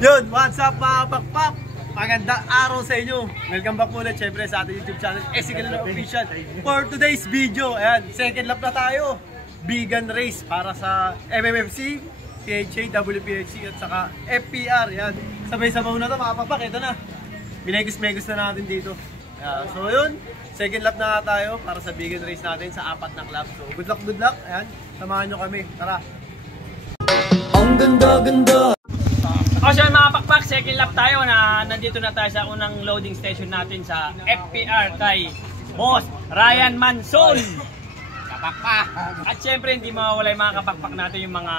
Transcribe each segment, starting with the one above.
Yun, what's up mga pakpak? Magandang araw sa inyo. Welcome back ulit syempre sa ating YouTube channel, Esigalino Official. For today's video, ayan, second lap na tayo. Vegan race para sa MMFC, PHA, WPHC at saka FPR. Ayan, sabay-sabaw na to mga pakpak. Ito na, binegos-megos na natin dito. So yun, second lap na tayo para sa vegan race natin sa 4 na club. So good luck. Ayan, samahan nyo kami. Tara. Ang ganda-ganda. So mga pakpak, second lap tayo na nandito na tayo sa unang loading station natin sa FPR kay Boss Ryan Manson. Kapakpak. At syempre hindi mawawala yung mga kapakpak natin, yung mga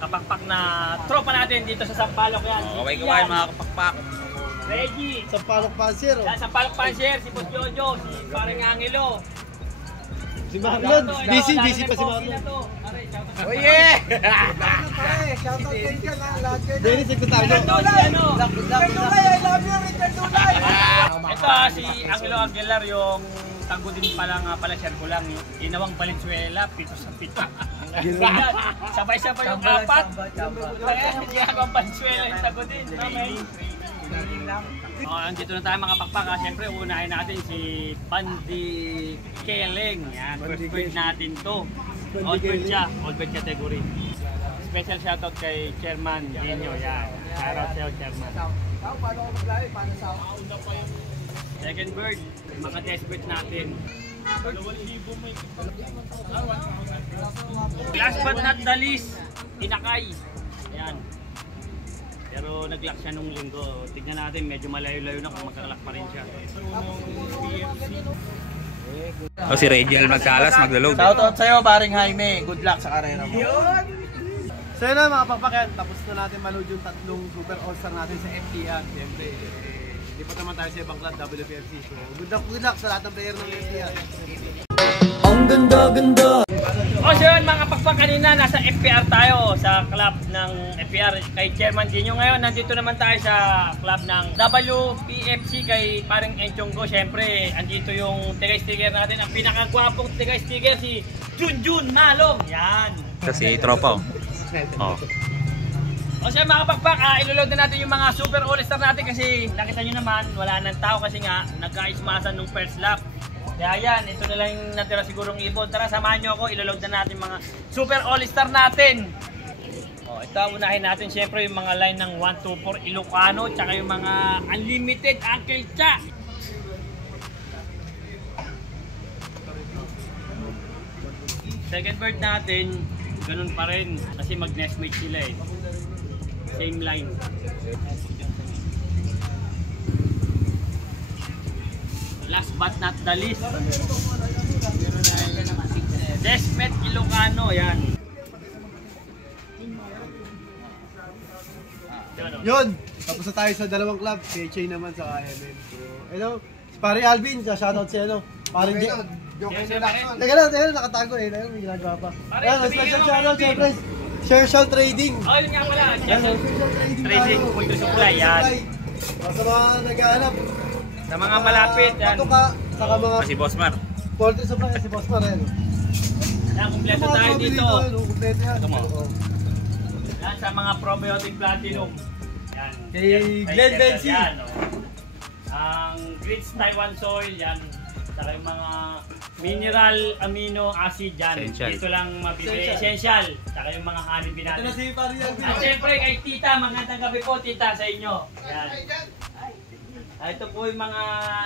kapakpak na tropa natin dito sa Sampaloc yan. Kaway mga kapakpak. Reggie. Sampaloc Panser. Yan, Sampaloc Panser, si Boss Jojo, si Parang Angelo. Si Marlon, busy pa si Marlon. Oh yeah! Shoutout kayo dyan ha, lahat kayo dyan. Dennis, nagtatalo. Ito si Angelo Aguilar, yung tanggo din pala nga pala, share ko lang, Ginawang Valenzuela, pito sa pito. Sabay-sabay yung apat. Ginawang Valenzuela yung tanggo din. Andito na tayo mga pakpak. Siyempre unahin natin si Bandi Keleng. Yan, first bird natin to. Old bird siya, old bird category. Special shoutout kay Chairman Dino. Yan, shoutout sa'yo Chairman. Second bird, mga test bird natin. Last but not the least, Inakay. Yan. Pero nag-lock siya nung linggo. Tignan natin, medyo malayo-layo na kung magkakalock pa rin siya. O si Regial magkalas, maglo-load. Shoutout sa'yo, paring Jaime. Good luck sa karera mo. So yun na mga pakpak, tapos na natin maload yung tatlong super all-star natin sa FPR. Siyempre, hindi pa naman tayo sa ibang club, WPFC. So good luck sa lahat ng player ng FPR. Ang ganda-ganda. So yun mga pakpak, kanina nasa FPR tayo sa club ng FPR kay Chairman Dino. Ngayon nandito naman tayo sa club ng WPFC kay paring Enchonggo. Siyempre andito yung tigay sticker natin, ang pinakagwapong tigay sticker, si Junjun Malong. Yan. Kasi tropa. Oh. O siya mga pakpak, iloload na natin yung mga super all-star natin kasi nakita nyo naman wala nang tao kasi nga nagkaismasan nung first lap. Kaya yan, ito na lang yung natira sigurong ibon. Tara, samahan nyo ako, iloload na natin mga super all-star natin. O, ito, unahin natin syempre yung mga line ng 124 Ilocano, tsaka yung mga unlimited Uncle Cha. Second bird natin, ganun pa rin, kasi mag-nestmate sila eh. Same line. Last but not the least, Desmet Ilocano, yan. Yun, tapos na tayo sa dalawang club, PHA naman sa MM. So, hello, si Pare Alvin, shoutout si ano, Pare J. Teka lang, nakatago eh, may ginagawa pa. Ayan, special shoutout siyempre, Shershal Trading. Oh, yun nga pala, Trading, point to supply, yan. Sa mga naghahanap, sa mga malapit, yan. patuka, saka mga Si Bossmar. poultry supply, si Boss Marel. Yan, kumpleto tayo dito. Kumpleto yan. Yan, sa mga probiotic platinum. Yan. Kay Glenn Benzi. Yan, ang Grits Taiwan Soil, yan. Saka yung mga mineral amino acid yan. Essential. Dito lang mabibili. Essential. Saka yung mga honey Ito na natin. si Pare Alvin. At syempre kay Tita, magandang gabi po Tita sa inyo. Yan. Ito po yung mga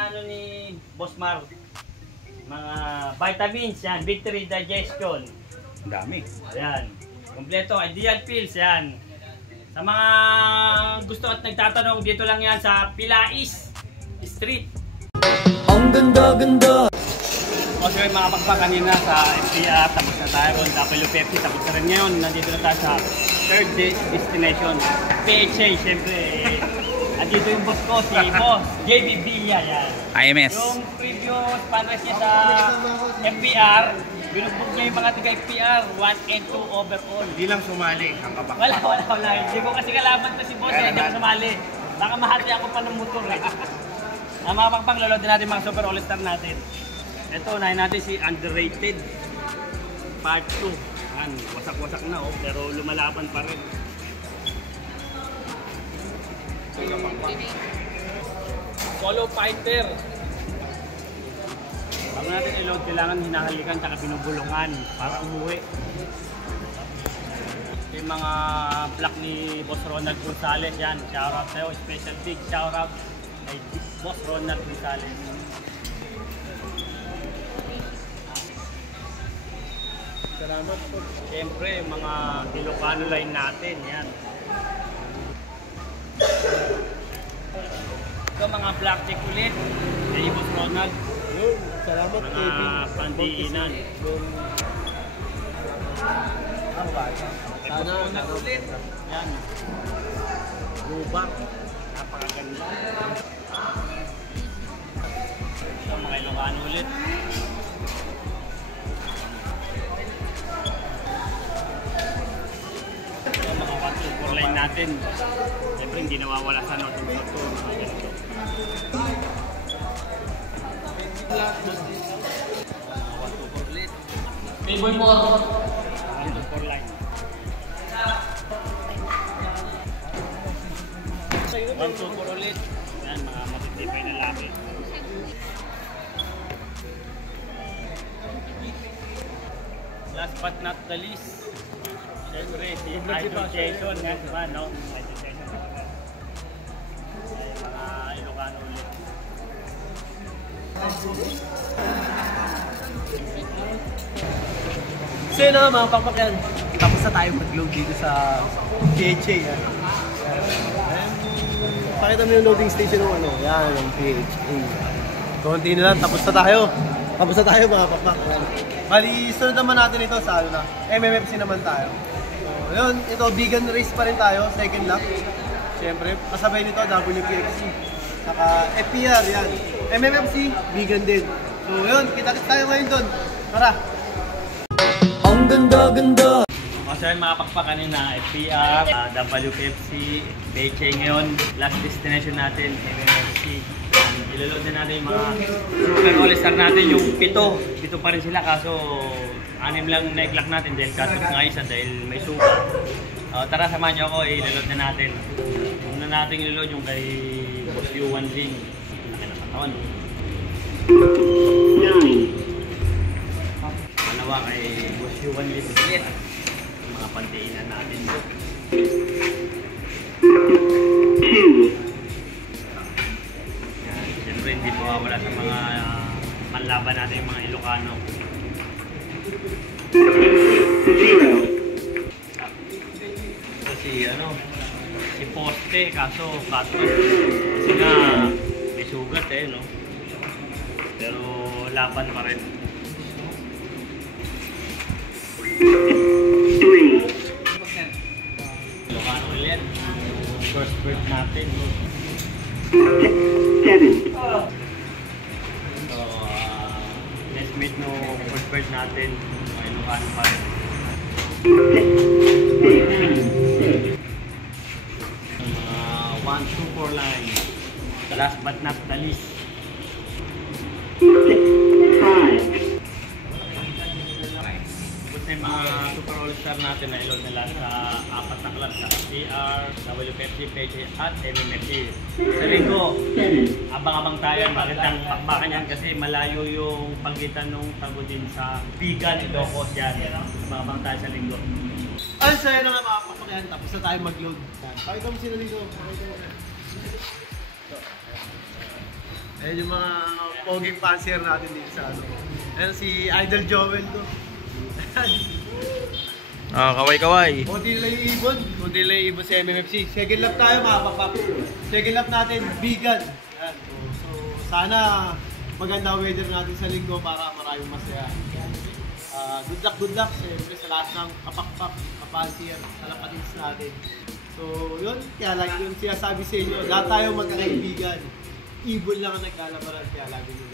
ano ni Boss Mar. Mga vitamins yan, Victory Digestion. Ang dami. Ayan. Kompleto, Ideal Pills yan. Sa mga gusto at nagtatanong, dito lang yan sa Pilais Street. Ang ganda-ganda. O so yung mga pakpak kanina sa FPR, tapos na tayo ron, WPFC, tapos na rin ngayon. Nandito na tayo sa third destination, PHA, syempre. At dito yung boss ko, si Boss JB Villa, yan. IMS. Yung previous panras niya sa FPR, binugbog niya yung mga tiga FPR, 1 and 2 overall. Hindi lang sumali ang kabak. Wala. Hindi ko kasi kalaban to si Boss, hindi ako sumali. Baka mahati ako pa ng motor eh. Mga pakpak, loload din natin mga super all-star natin. Ito, unahin natin si Underrated Part 2. Yan, wasak-wasak na oh, pero lumalaban pa rin. Solo fighter. Bago natin i-load, kailangan hinahalikan at binubulungan para umuwi. Yung mga black ni Boss Ronald Gonzales, yan. Shoutout sa'yo, special big shoutout kay Boss Ronald Gonzales. Salamat po. Siyempre, mga Ilocano line natin, yan. Ito mga black check ulit kay Boss Ronald. Yun, salamat Mga pandiinan. Ang bata. Sana ulit. Yan. Rubak. Napakaganda. Ito mga Ilocano ulit. Ito mga 1-2-4 line natin. Siyempre hindi nawawala sa noting to. Mga ganito. Mga 1-2-4 ulit. Table 4 line. 1-2-4 ulit. Yan, mga matitipay na labi. Last but not the least, siyempre si Idol Jason. Yan, diba, no? Idol Jason. Ay, mga Ilocano ulit. So yun mga pakpakyan, tapos na tayo mag-load dito sa PHA. Yan. Pakita mo yung loading station ng ano, yan, yung PHA. Konti na lang, tapos na tayo. Tapos na tayo mga pakpak. Bali, sunod naman natin ito sa ano na, MMFC naman tayo. So yun, ito, vegan race pa rin tayo, second lap. Siyempre, kasabay nito, WPFC. Saka FPR, yan. MMFC, vegan din. So yun, kita-kits tayo ngayon doon. Tara! Ang ganda-ganda. Kasi mga pakpak kanina, FPR, WPFC, PHA ngayon, last destination natin, MMFC. Ilaload na natin yung mga super all-star natin, yung pito pa rin sila, kaso 6 lang na-clock natin dahil cut-off nga isa dahil may suka. Tara, samahan nyo ako, ilaload na natin. Una natin ilaload yung kay Boss Yuan Ling. Laki na katawan. 9. Dalawa kay Boss Yuan Ling ulit. Mga pantiinan natin. 2. Siyempre hindi mawawala sa mga panlaban natin yung mga Ilocano. 0. Si Poste, kaso cut-off. Kasi nga may sugat no? Pero laban pa rin. 3. Ilocano ulit. First bird natin. 7. So, let's meet no first bird natin. Mga Ilocano pa rin. 1-2-4 line. Last but not the least. 5. Yung mga super all-star natin na ilod nila sa 4 na club sa CR, WPFC, PHA at MMFC. Sa linggo, abang-abang tayo. Bakit ang pakbakan yan? Kasi malayo yung pagitan ng Tagudin sa Bigan, Ilocos yan. Abang-abang tayo sa linggo. Ay, saya na nga mga pakpakyan, tapos na tayo mag-load. Pakita mo sila dito. Ayan yung mga poging pansier natin dito sa ano. Ayan si Idol Joel to. Kaway-kaway. Kunti nila yung ibon. Kunti nila yung ibon sa MMFC. Second lap tayo mga pakpak. Second lap natin, vegan. Ayan. So, sana maganda weather natin sa linggo para maraming masaya. Good luck siyempre sa lahat ng kapakpak, kapansier, kalapatins natin. So yun, kaya lagi yun sinasabi sa inyo, lahat tayo magkakaibigan. Ibon lang ang nagkalabaran, kaya lagi nyo